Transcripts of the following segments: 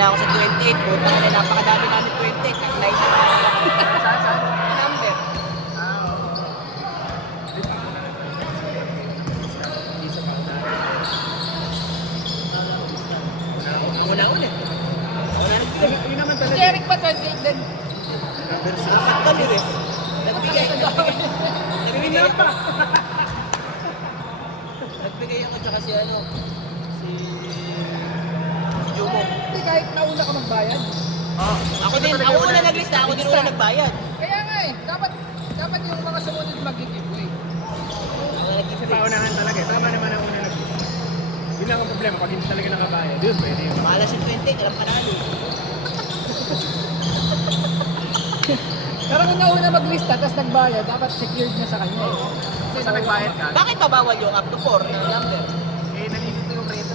na ako sa 28. Punta na napakadami namin 28. Nag-9 na saan? Number. Una ulit. Yun naman talaga. Si Eric pa 28 din. Kami eh. Nagbigay pa. Nagbigay ako tsaka si ano, si Jumo. Hindi kahit nauna ka magbayad. Ako din, ako una naglista, ako din una nagbayad. Kaya nga eh, dapat yung mga sumunod mag-giveaway. Kasi paunahan talaga. Tama naman ang una nag yun lang ang problema. Pag hindi talaga nakabayad, yun pwede yun. Malas yung 20, alam panalo. Pero kung nauna maglista, tapos nagbayad, dapat secured na sa kanya eh. Kasi sa nagbayad ka, Bakit mabawal yung up to 4 na number? nalilito yung reto.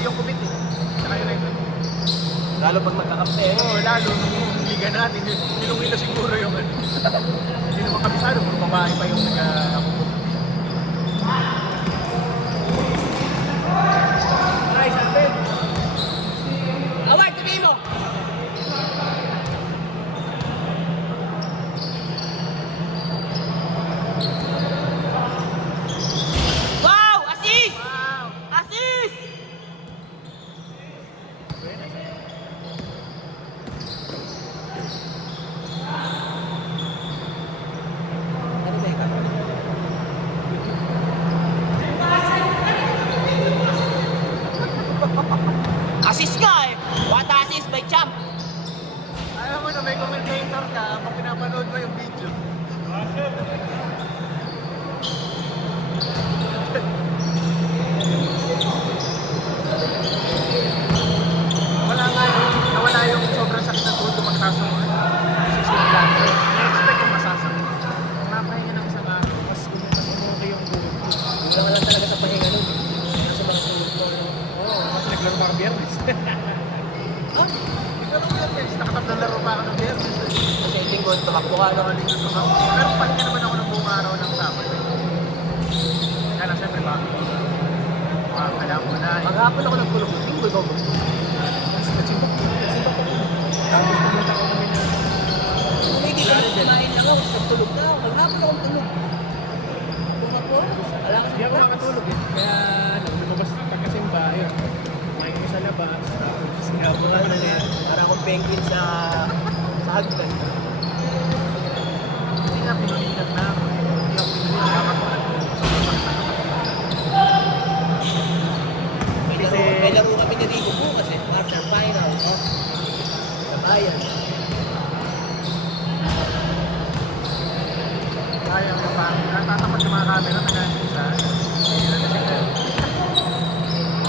Yung commit eh. Saka yung reto. Lalo pag magkakampi. Oo, lalo nung liga natin, nilungin na siguro yung ano. Hindi naman kabisado kung babae pa yung nag-akumot. Nice, Alvin! Award, sabihin mo! Wow! Assist! Wow! Assist! Ano ba ikaw? Assist ka eh! What assist by Champ? Alam mo na may commentator ka pag pinapanood mo yung video. Nawala yung sobrang sakit na tuto magtaas ng sisimulan. Na-expect yung masasakit. Napahinga ng isang araw, mas umuwi yung buhok. Hindi naman lang talaga sa pahinga nun. Nasa mga sulog mo. Oo, kasi naglaro pa ako biyernes. Ha? Naglaro biyernes, nakatamdang laro pa ako ng biyernes. Kasi linggo, tumakbo ka no? Pero pahinga naman ako ng buong araw ng Sabado. Kaya lang siyempre bakit? Alam mo na. Maghapon ako nagtulog. Linggo, ikaw ba? Nagsimbak ako. Tapos pumunta ko kami na... Hindi ka kumain lang ako. Nagtulog na ako. Maghapon ako nagtulog. Tumakbo. Wala ka Hindi ako nakatulog eh. Kaya lumabas pagkasimba, ayun. Kumain ko sa labas. Gabo lang na yan. Para akong penguin sa hagdan. Hindi nga pinulinan na ako. Hindi ako pinulinan ako. May laro kami ni Rico bukas eh. Quarter final. Sa bayan. Kaya mo pa. Natatapat sa mga camera na ganyan sa...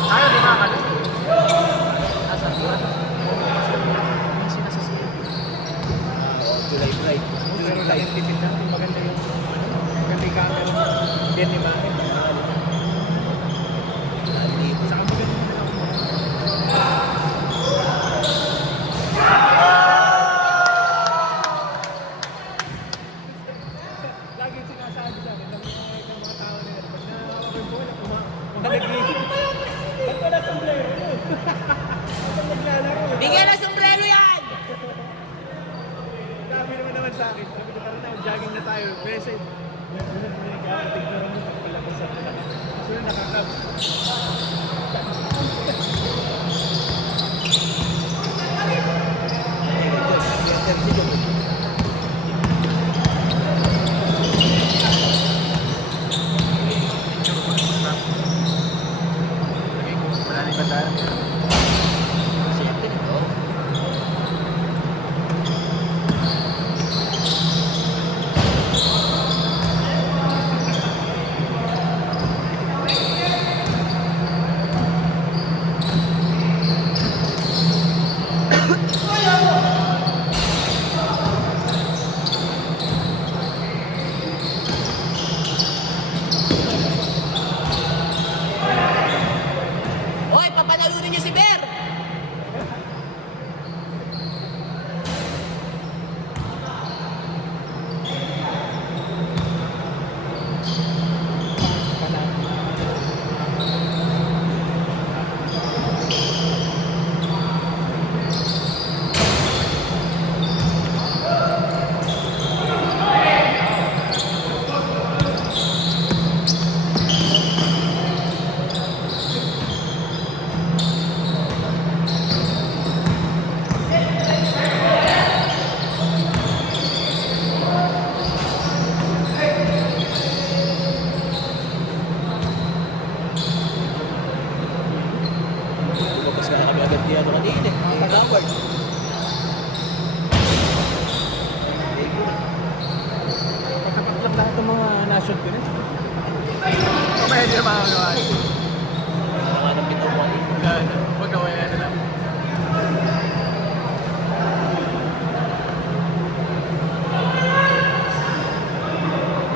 Kaya di makakalas. Asa ba? Sinasasiyan. July bright. Pero lang yung tipid na. Maganda yung... Maganda yung camera. Bien ni Maki. Saka maganda yung lagi sinasabi sa akin ng mga tao nila pag nakakapag bola, kumakalagay. Ba't wala sombrero? Kapag naglalaro. Bigyan na sombrero yan! Sabi naman sa akin, sabi ko parang jogging na tayo, message. Tignan mo, pagpalabas sa akin. So yun, nakakab. Wala na yung bandara. Siyempre nito. shoot ko na. Mamaya hindi na makakagawa. Mga nang bitawan eh. Wala na. Huwag gawin na lang.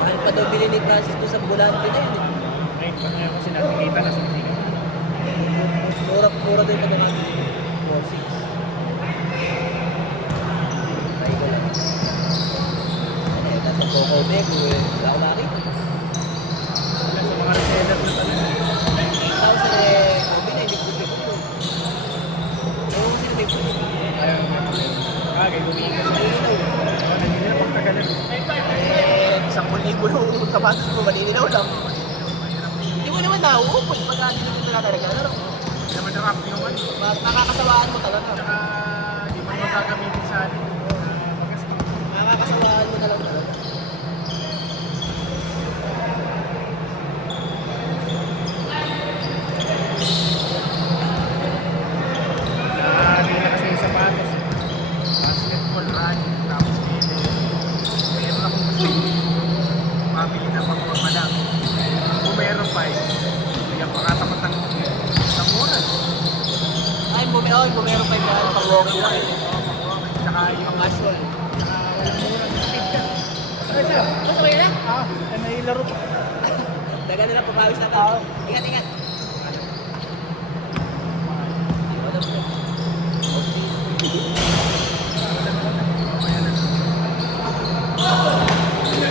Mahal pa daw bilhin ni Francis doon sa Bulante na yun eh. Ngayon pa ngayon kasi nakikita na sa Manila. Mura din pa doon natin. 4-6. Try ko lang. Eh, nasa Coco Bego eh. Wala ko nakita. Wala sa mga reseller na talaga. Tapos eh, Kobe na, hindi ko doon. Oo, sino may puti? Ayaw nga. Kagay, gumigas. Oo, nangyayari pagkagalan. Eh, 10,000 yung sapatos ko, malililaw lang. Hindi mo naman nauupod pagka hindi na talaga. Ano? Hindi naman na-rap yung ano. Nakakasawaan mo talaga. Tsaka di mo magagamitin sa atin. Magasto. Nakakasawaan mo talaga. Hindi na kasi yung sapatos. Basketball, running, tapos kilo. Meron akong gusto yung family na pagpapama lang. Kung meron pa eh. Kaya pakatamatang sa mura. Ay, bumero pa yung pang-walking lang eh. Tsaka yung Pang-casual. walang mura ng speed ka. Ay, sir. Basta may na? May laro pa. Dagan nila, pabawis na tao. Ingat, ingat.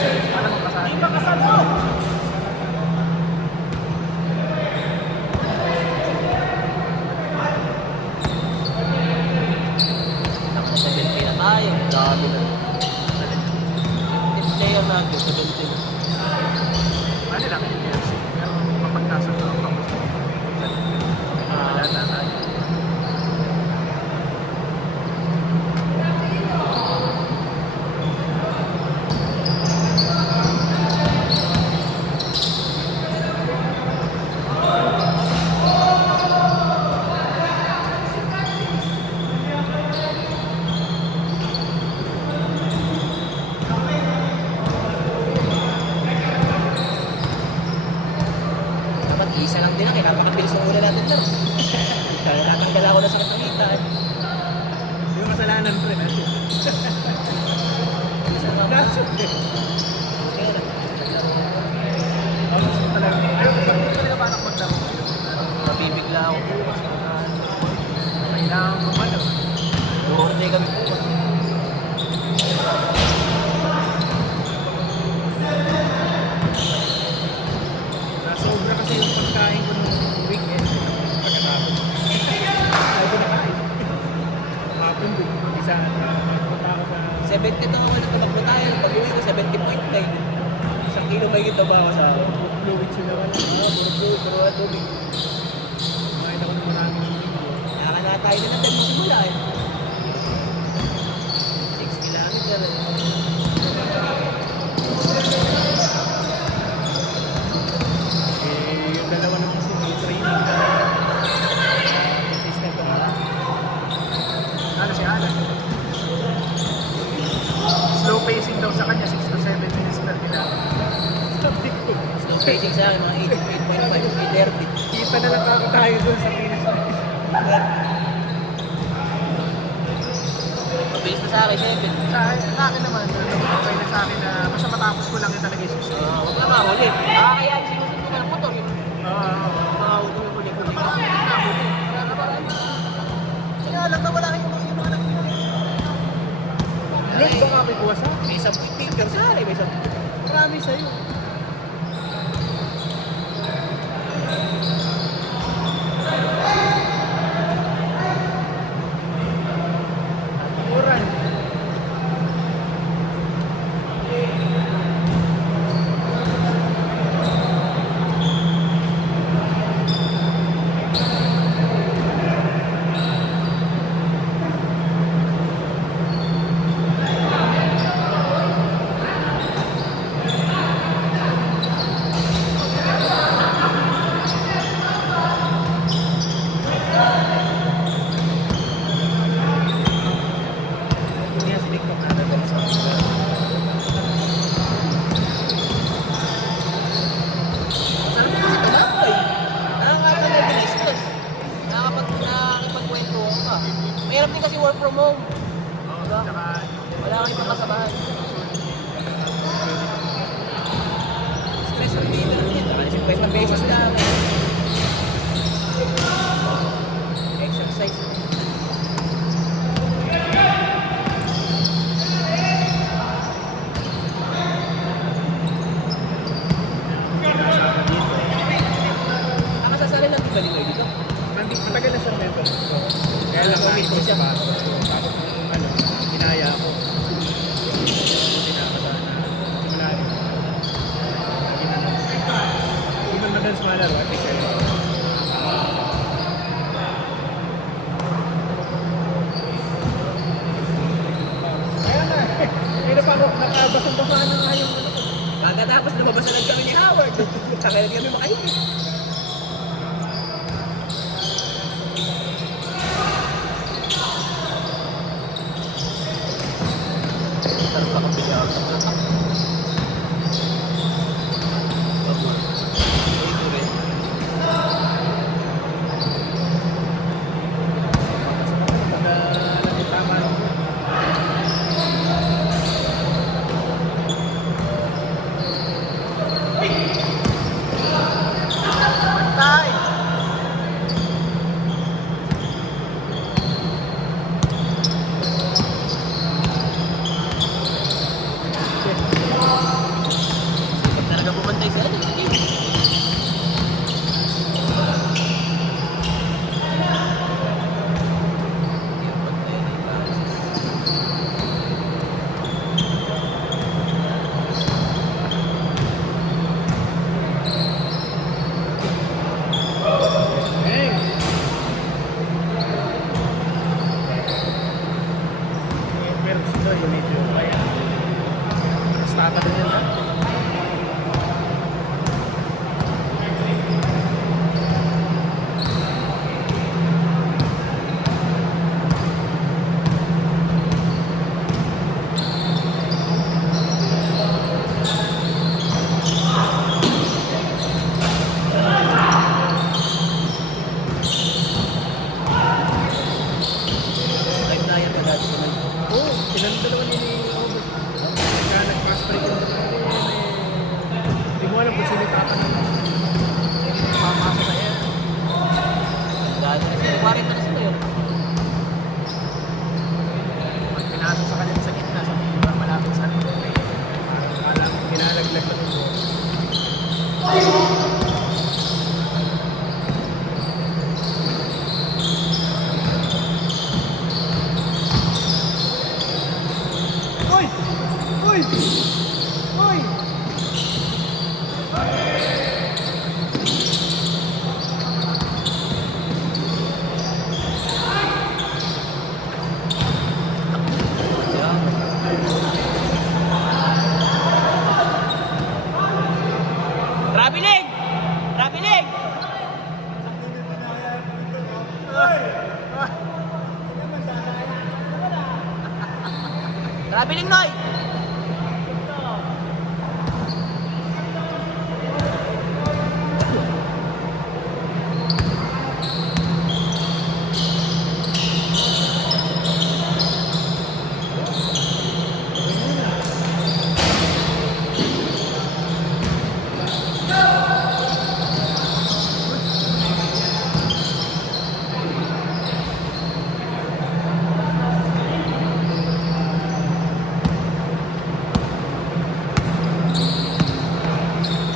Walang pasahan. Tapos 70 na tayo. Dami na. 10 player natin, 70 na. Ano lang, yes. Pero mapagkasal ko ako. Wala na tayo. Dapat isa lang din kaya napakabilis ng una natin sir. Kaya natanggal ako na sa kasakitan. Yung kasalanan ko rin. Isa lang. Nasok eh. Kaya lang. Ako gusto ko talaga. Ayaw ko talaga paano maglaro. Mabibigla ako bukas. Kailangan mo man. Puro hindi kami bukas. Nasobra kasi yung pagkain ko nung weekend. Pagkatapos. Ayaw ko na kain. Hapon din. Isa na punta ako sa 72 ako na tumakbo tayo. Pag-uwi ko 70.9. Isang kilo may kita ba ako sa akin? fluid sila wala. Puro tubig. Kumain ako ng maraming linggo. Nakakala tayo na natin magsimula eh. 6 kilometer eh. Yung dalawa naman kasi may training na business na ano si Alan? Slow pacing daw sa kanya, 6 to 7 minutes per kilometer. Sabi ko, Slow pacing sa akin, mga 8.5, 8.30. kita na lang ako tayo doon sa finish line. Mabilis na sa akin, 7. Sa akin naman, okay na sa akin na basta matapos ko lang yung talaga yung susunod. Huwag na mahulit. Kaya sinusunod ko ng motor yun. Mahulog yung huli-huli. Kaya lang na wala kayong mga nakikita. Lord, baka may buwas ha? May 10 picture sa akin, may 10. Marami sa'yo. Oran. ka sa bahay. Stress reliever din. 50 pesos lang. Exercise. Ang kasasali lang di ba dito? Matagal na siyang member ko. Kaya lang nakita siya pa. Tapos ano, ginaya ako. Sinakata na simula rin. Hindi man madalas malaro at least ano. Kaya nga, hindi na pa ako nakabasang-basaan na nga yung ano ko. Pagkatapos lumabas na lang kami ni Howard. Saka lang kami makaibig. Sarap na kang bigyan. Tama lang. Tay! Pag talaga bumantay sa ano, sige. Hey! Pero sila yung medyo kaya. Stata din yan ha? Live na yan agad. Oo, dalawa ni Robert. Kaya nag-pass break yung hindi mo alam kung sino tatanong. Papasok na yan. Dahil na sila. 40 na sila yun. Pag pinasok sa kanila sa gitna, sa mga malapit sa akin. Alam, ginalaglag na ito. Uy! Uy! Uy! Traveling! Traveling! Traveling, Noy!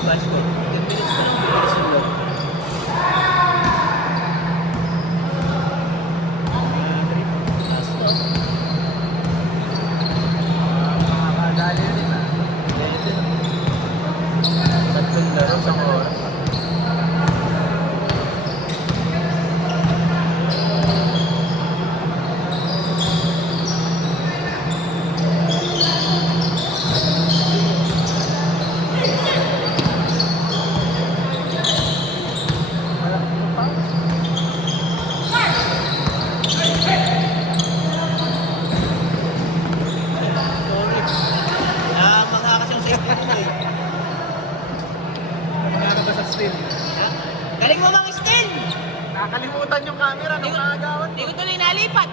Basko. 10 minutes na lang. Bilis yung loob. Last to. Makakadali rin ah. Tatlong laro sa oras. Sorry. Mga kasyang safety nila eh. Magkano ba sa stream? Galing mo mang spin! Nakakalimutan yung camera nung nakagawan. Hindi ko tuloy nalipat.